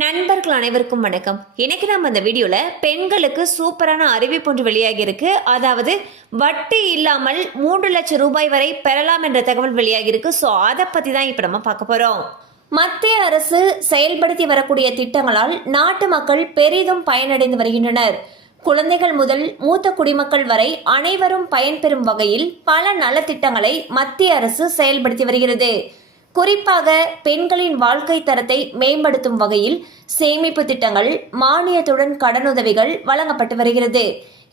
நண்பர்கள் அனைவருக்கும் வணக்கம். இன்னைக்கு நம்ம இந்த வீடியோல பெண்களுக்கு சூப்பரான அறிவிப்பு ஒன்று வெளியாகி இருக்கு. அதாவது வட்டி இல்லாமல் 3 லட்சம் ரூபாய் வரை பெறலாம் என்ற தகவல் வெளியாகி இருக்கு. ஸோ அதை பத்தி தான் இப்ப நம்ம பார்க்க போறோம். மத்திய அரசு செயல்படுத்தி வரக்கூடிய திட்டங்களால் நாட்டு மக்கள் பெரிதும் பயனடைந்து வருகின்றனர். குழந்தைகள் முதல் மூத்த குடிமக்கள் வரை அனைவரும் பயன்பெறும் வகையில் பல நலத்திட்டங்களை மத்திய அரசு செயல்படுத்தி வருகிறது. குறிப்பாக பெண்களின் வாழ்க்கை தரத்தை மேம்படுத்தும் வகையில் சேமிப்பு திட்டங்கள், மானியத்துடன் கடனுதவிகள் வழங்கப்பட்டு வருகிறது.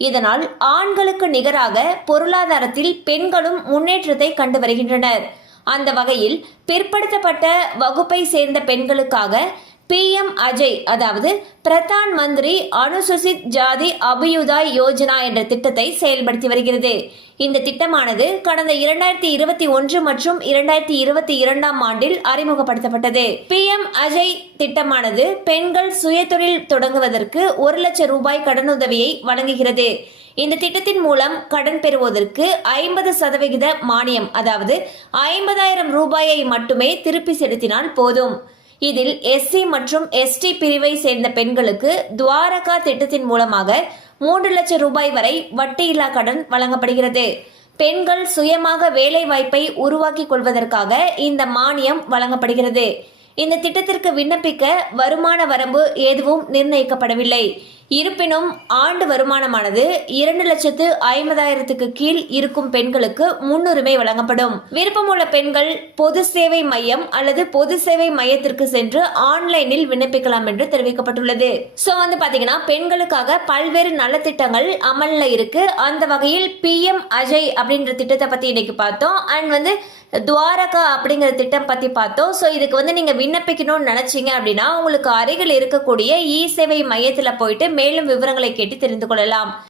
இதனால் ஆண்களுக்கு நிகராக பொருளாதாரத்தில் பெண்களும் முன்னேற்றத்தை கண்டு வருகின்றனர். அந்த வகையில் பிற்படுத்தப்பட்ட வகுப்பை சேர்ந்த பெண்களுக்காக PM அஜய், அதாவது பிரதான் மந்திரி அனுசூசித் ஜாதி அபியுதாய் யோஜனா என்ற திட்டத்தை செயல்படுத்தி வருகிறது. இந்த திட்டமானது கடந்த 2021 மற்றும் 2022 ஆண்டில் அறிமுகப்படுத்தப்பட்டது. PM அஜய் திட்டமானது பெண்கள் சுயதொழில் தொடங்குவதற்கு 1 லட்சம் ரூபாய் கடனுதவியை வழங்குகிறது. இந்த திட்டத்தின் மூலம் கடன் பெறுவதற்கு 50% மானியம், அதாவது 50,000 ரூபாயை மட்டுமே திருப்பி செலுத்தினால் போதும். இதில் SC மற்றும் ST பிரிவை சேர்ந்த பெண்களுக்கு துவாரகா திட்டத்தின் மூலமாக 3 லட்சம் ரூபாய் வரை வட்டியில்லா கடன் வழங்கப்படுகிறது. பெண்கள் சுயமாக வேலை வாய்ப்பை உருவாக்கிக் கொள்வதற்காக இந்த மானியம் வழங்கப்படுகிறது. இந்த திட்டத்திற்கு விண்ணப்பிக்க வருமான வரம்பு எதுவும் நிர்ணயிக்கப்படவில்லை. இருப்பினும் ஆண்டு வருமானமானது 2,50,000 கீழ் இருக்கும் பெண்களுக்கு முன்னுரிமை வழங்கப்படும். விருப்பமுள்ள பெண்கள் பொது சேவை மையம் அல்லது பொது சேவை மையத்திற்கு சென்று ஆன்லைனில் விண்ணப்பிக்கலாம் என்று தெரிவிக்கப்பட்டுள்ளது. சோ பாத்தீங்கன்னா பெண்களுக்காக பல்வேறு நலத்திட்டங்கள் அமல்ல இருக்கு. அந்த வகையில் PM அஜய் அப்படின்ற திட்டத்தை பத்தி இன்னைக்கு பார்த்தோம். அண்ட் துவாரகா அப்படிங்கிற திட்டம் பத்தி பார்த்தோம். ஸோ இதுக்கு நீங்க விண்ணப்பிக்கணும்னு நினைச்சீங்க அப்படின்னா உங்களுக்கு அருகில் இருக்கக்கூடிய இ சேவை மையத்தில் போயிட்டு மேலும் விவரங்களை கேட்டு தெரிந்து கொள்ளலாம்.